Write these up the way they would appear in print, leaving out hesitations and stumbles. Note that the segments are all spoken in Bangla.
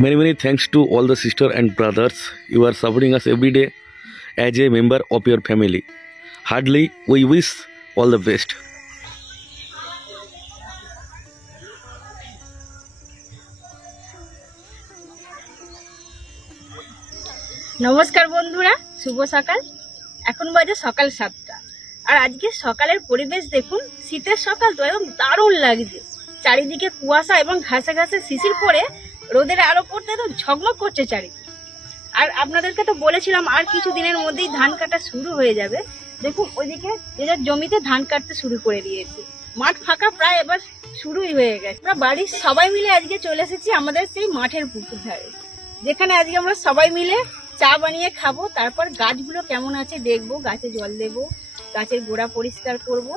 Many thanks to all the sisters and brothers. You are supporting us every day as a member of your family. Hardly we wish all the best. নমস্কার বন্ধুরা, শুভ সকাল। এখন বাজে সকাল 7টা। আর আজকে সকালের পরিবেশ দেখুন, শীতের সকাল তো একদম দারুণ লাগছে। চারিদিকে কুয়াশা এবং ঘাসে ঘাসে শিশির পড়ে রোদের আলো পড়তে তো ঝকমক করছে চারিদিকে। আর আপনাদেরকে তো বলেছিলাম আর কিছু দিনের মধ্যেই ধান কাটা শুরু হয়ে যাবে। দেখুন ওইদিকে এদের জমিতে ধান কাটতে শুরু করে দিয়েছে। মাঠ ফাঁকা প্রায় এবার শুরুই হয়ে গেছে। আমরা বাড়ির সবাই মিলে আজকে চলে এসেছি আমাদের সেই মাঠের পুকুর ধারে, যেখানে আজকে আমরা সবাই মিলে চা বানিয়ে খাবো। তারপর গাছগুলো কেমন আছে দেখবো, গাছে জল দেবো, গাছের গোড়া পরিষ্কার করবো।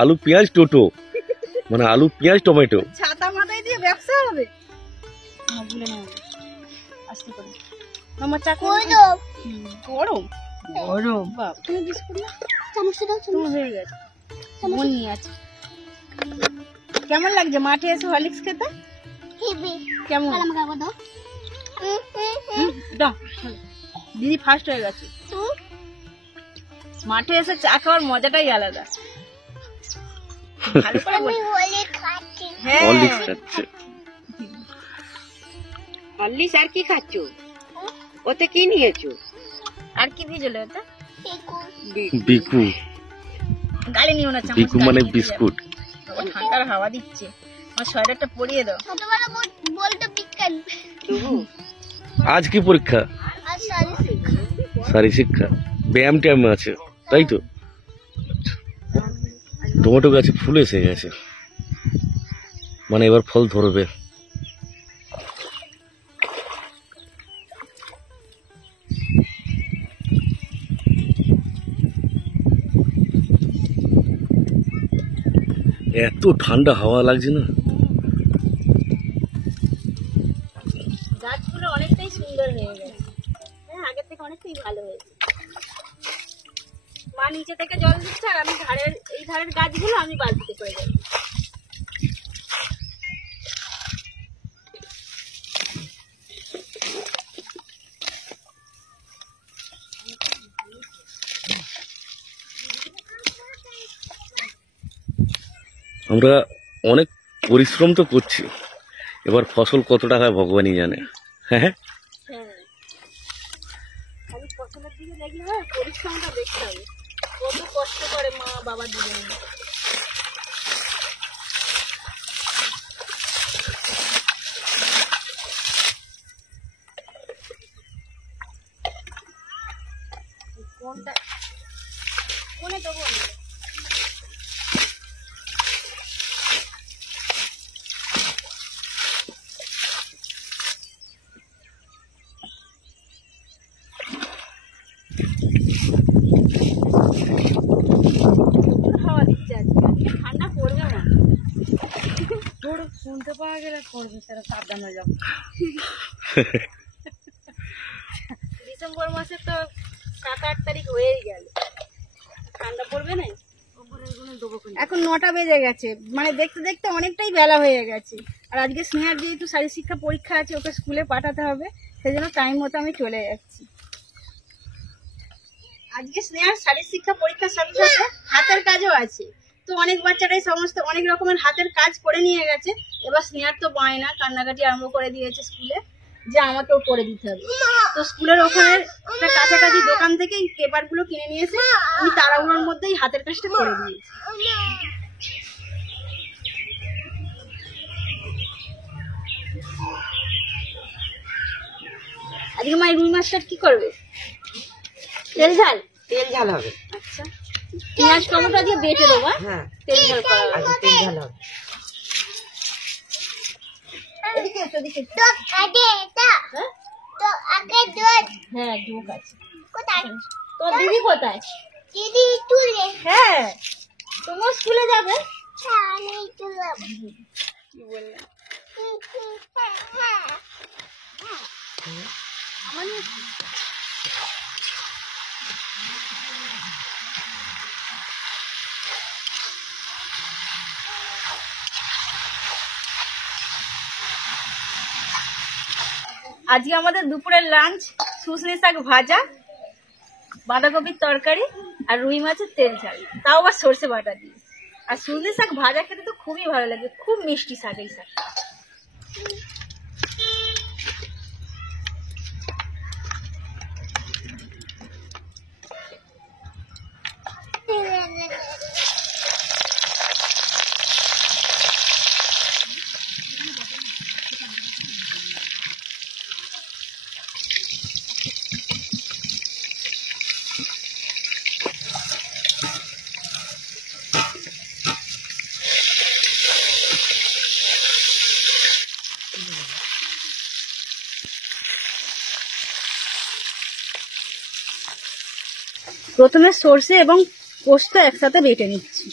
আলু পেঁয়াজ টোটো, মানে আলু পেঁয়াজ টমেটো। ছাতা মাথায় দিয়ে ব্যবসা হবে। আস্তে করে মামা চা গরম গরম। বাবা তুমি বিস্কুট না, চামচটা দাও। চামচ হয়ে গেছে, মন নিয়ে আছে। কেমন লাগছে মাঠে এসে হরলিক্স খেতে? কেমন দাও, দিদি ফার্স্ট হয়ে গেছে। মাঠে এসে চা খাওয়ার মজাটাই আলাদা। হরলিক্স আর কি খাচ্ছ? ওতে কি নিয়েছো? আর কি ভিজলে ওটা? বিকু। গালে নিও না, চামচ। বিকু মানে বিস্কুট। ঠান্ডার হাওয়া দিচ্ছে, আমার সোয়েটারটা পরিয়ে দাও। আজ কি পরীক্ষা? শারীরিক শিক্ষা, ব্যায়াম ট্যায়াম আছে, তাই তো? টমেটো গাছে ফুল এসে গেছে, মানে এবার ফল ধরবে। এত ঠান্ডা হাওয়া লাগছে না। গাছগুলো অনেকটাই সুন্দর হয়ে গেছে, হ্যাঁ আগের থেকে অনেকটাই ভালো হয়েছে। মা নিচে থেকে জল দিচ্ছে আর আমি এই ধারের গাছগুলো আমি বালতিতে করে যাই। আমরা অনেক পরিশ্রম তো করছি, এবার ফসল কত টাকা ভগবানই জানে। হ্যাঁ, খালি ফসলের দিকে দেখলে হয়, পরিশ্রমটা দেখতে হবে। কত কষ্ট করে মা বাবা দুজনে। কোনটা কোনে দেবো? হাওয়া দিচ্ছে আজকে, ঠান্ডা পড়বে না। শুনতে পাওয়া গেলে পড়বে, সেটা সাবধান হয়ে যাবো। ডিসেম্বর মাসে তো 7-8 তারিখ হয়েই গেল, ঠান্ডা পড়বে না। এখন 9টা বেজে গেছে, মানে দেখতে দেখতে অনেকটাই বেলা হয়ে গেছে। আর আজকে স্নেহার যেহেতু শারীরিক শিক্ষা পরীক্ষা আছে, ওকে স্কুলে পাঠাতে হবে, সেই জন্য টাইম মতো আমি চলে যাচ্ছি। আজকে স্নেহার শারীরিক শিক্ষা পরীক্ষার সাথে সাথে হাতের কাজও আছে, তো অনেক বাচ্চারাই সমস্ত অনেক রকমের হাতের কাজ করে নিয়ে গেছে। এবার স্নেহার তো বায়না, কান্নাকাটি আরম্ভ করে দিয়েছে স্কুলে যে আমাকেও করে দিতে হবে। তো স্কুলের ওখানে একটা কাছাকাছি দোকান থেকে এই পেপারগুলো কিনে নিয়েছে, আমি তাড়াহুড়োর মধ্যেই হাতের কাজটা করে দিয়েছি। আজকে মা রুই মাছটা কি করবে? তেল ঝাল? তেল ঝাল হবে। আচ্ছা, পেঁয়াজ টমেটো দিয়ে বেটে দেবো। হ্যাঁ, তেল ঝাল করা হবে। তেল ঝাল হবে। ওদিকে হ্যাঁ ঢোক আছে। তোর দিদি কোথায়? হ্যাঁ তোমার স্কুলে যাবে। কি বললাম? আজকে আমাদের দুপুরের লাঞ্চ শুশনি শাক ভাজা, বাঁধাকপির তরকারি আর রুই মাছের তেল ঝাল, তাও আবার সর্ষে বাটা দিয়ে। আর শুশনি শাক ভাজা খেতে তো খুবই ভালো লাগে, খুব মিষ্টি শাক এই শাক। প্রথমে সর্ষে এবং পোস্ত একসাথে বেটে নিচ্ছি।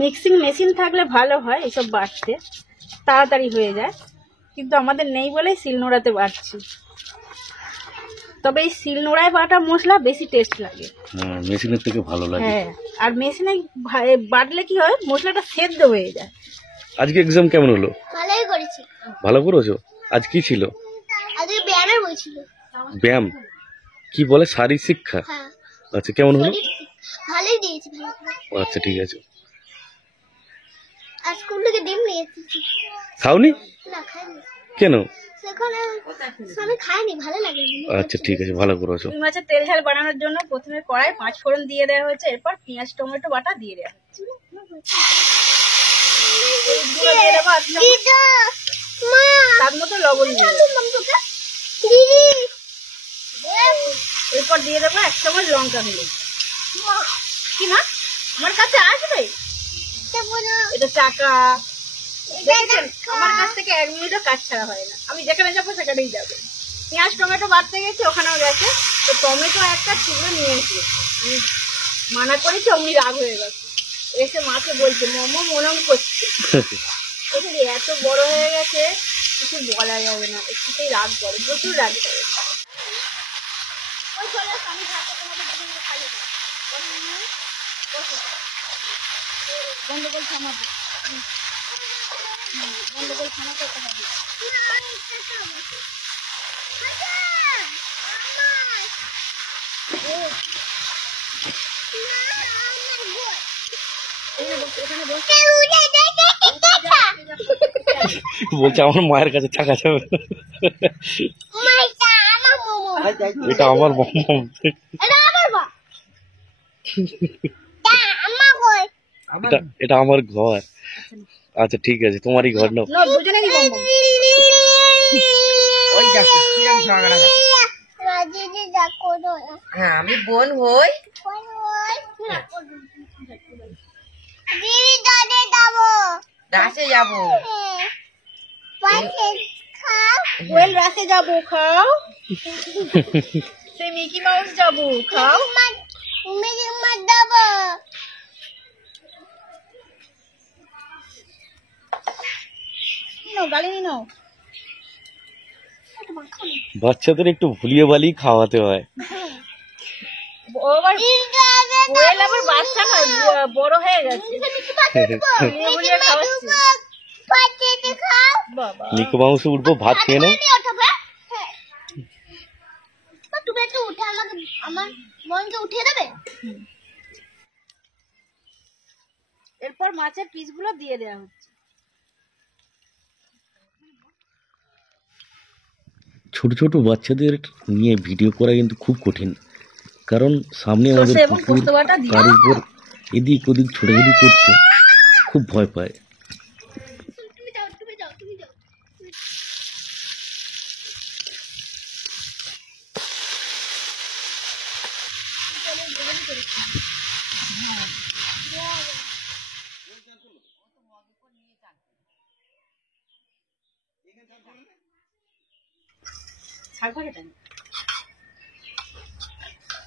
মিক্সিং মেশিন থাকলে ভালো হয়, এসব বাটতে তাড়াতাড়ি হয়ে যায়, কিন্তু আমাদের নেই বলেই শিলনোড়াতে বাটছি। তবে এই শিলনোড়ায় বাটা মশলা বেশি টেস্ট লাগে, মেশিনের থেকে ভালো লাগে। হ্যাঁ, আর মেশিনে বাটলে কি হয়, মশলাটা সেদ্ধ হয়ে যায়। আজকে এক্সাম কেমন হলো? ভালোই করেছি। ভালো করেছো? আজ কি ছিল? আজকে ব্যায়ামের বই ছিল। ব্যায়াম কি বলে? শারীরিক শিক্ষা। হ্যাঁ, আচ্ছা, কেমন হলো? ভালোই দিয়েছি, ভালো করে। আচ্ছা ঠিক আছে। আর স্কুল থেকে ডিম নিয়ে এসেছি। খাওনি? না, খাইনি। কেন? সেখানে আমি খাইনি, ভালো লাগে। আচ্ছা ঠিক আছে, ভালো করেছো। রুই মাছের তেল ঝাল বানানোর জন্য প্রথমে কড়াই 5 ফোড়ন দিয়ে দেওয়া হয়েছে, এরপর পেঁয়াজ টমেটো বাটা দিয়ে দেওয়া হচ্ছে। এইগুলো দিয়ে দেবো, স্বাদ মতো লবণ দিয়ে দেবো। এরপর দিয়ে দেবো 1 চামচ লঙ্কা গুঁড়ো। কি মা আমার কাছে আসবে? এটা চাকা, দেখেছেন আমার কাছ থেকে 1 মিনিটও কাজ ছাড়া হয় না, আমি যেখানে যাবো সেখানেই যাবে। পেঁয়াজ টমেটো বাড়তে গেছে, ওখানেও গেছে, তো টমেটো একটা টুকরো নিয়ে এসে আমি মানা করেছি, অমনি রাগ হয়ে গেছে, এসে মাকে বলছে মোমো মনম করছে। এত বড় হয়ে গেছে কিছু বলা যাবে না, একটুতেই রাগ করে, প্রচুর রাগ করে। গন্ডগোল থামাবো, গন্ডগোল থামাতে হবে। বলছে আমার মায়ের কাছে থাকা যাবে না। এটা আমার মোমো। এটা আমার ঘর। আচ্ছা ঠিক আছে, তোমারই ঘর নাও। দুজনেরই বম্বম। হ্যাঁ, আমি বোন হই। রাসে যাবো। ওয়েল রাসে যাবো, খাও। সেই মিকি মাউস যাবো, খাও। গালি নিনো। বাচ্চাদের একটু ভুলিয়ে বালিয়ে খাওয়াতে হয়। ওয়েল আবার বাচ্চা নয়, বড় হয়ে গেছে। মিকি মাউসে উঠবো, ভাত খেয়ে নাও। তুমি একটু উঠে আমার বোনকে উঠিয়ে দেবে। এরপর মাছের পিসগুলো দিয়ে দেওয়া হচ্ছে। ছোট ছোট বাচ্চাদের নিয়ে ভিডিও করা কিন্তু খুব কঠিন, কারণ সামনে আমাদের পুকুর, তার উপর এদিক ওদিক ছোটাছুটি করছে, খুব ভয় পায়। শাক ভাজাটা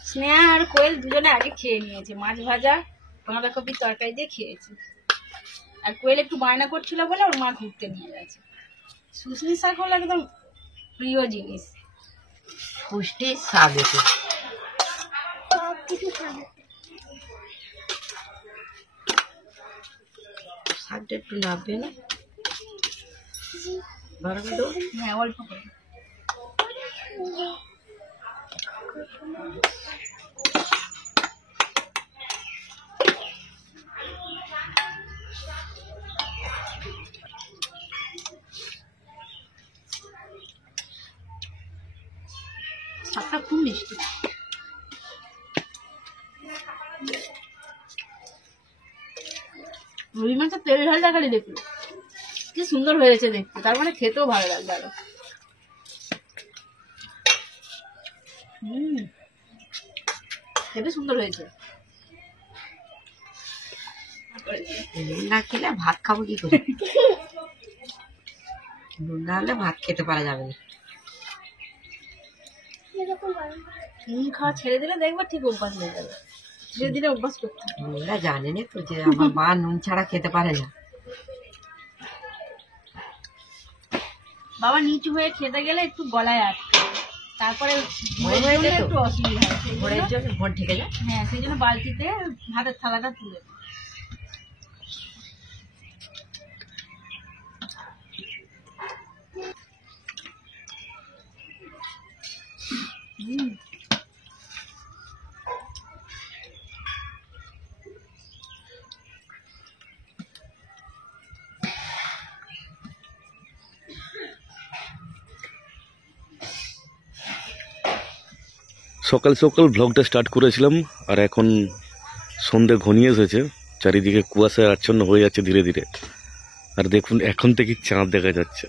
স্নেহা আর কোয়েল দুজনে আগে খেয়ে নিয়েছে, মাছ ভাজা বাঁধাকপির তরকারি দিয়ে খেয়েছে। আর কোয়েল একটু বায়না করছিল বলে ওর মা ঘুরতে নিয়ে গেছে। শুশনি শাক হলো একদম প্রিয় জিনিস, পুষ্টি শাক এতে। সব কিছু খাবে। শাকটা একটু লাগবে না, বাড়াবে দেবো। হ্যাঁ অল্প করে। শাকটা খুব মিষ্টি। রুই মাছের তেল ঝাল দেখালি দেখলো কি সুন্দর হয়েছে দেখতে, তার মানে খেতেও ভালো লাগবে আরো। খেতে সুন্দর হয়েছে। নুন না খেলে ভাত খাবো কি করে? নুন না হলে ভাত খেতে পারা যাবে না। এরকম বানাবো। নুন খাওয়া ছেড়ে দিলে দেখবা ঠিক অভ্যাস হয়ে যাবে, ধীরে ধীরে অভ্যাস করতে হবে। ওরা জানে না তো যে আমার মা নুন ছাড়া খেতে পারে না। বাবা নিচু হয়ে খেতে গেলে একটু গলায় আটকে, তারপরে ভোর হয়ে যেত। একটু অসুবিধা হয়, সেই ভোরের জন্য- জন্য ভোর ঢেকে যায়। হ্যাঁ সেই জন্য বালতিতে ভাতের থালাটা তুলে দিই। সকাল সকাল ব্লগটা স্টার্ট করেছিলাম, আর এখন সন্ধে ঘনিয়ে এসেছে, চারিদিকে কুয়াশায় আচ্ছন্ন হয়ে যাচ্ছে ধীরে ধীরে। আর দেখুন এখন থেকে চাঁদ দেখা যাচ্ছে।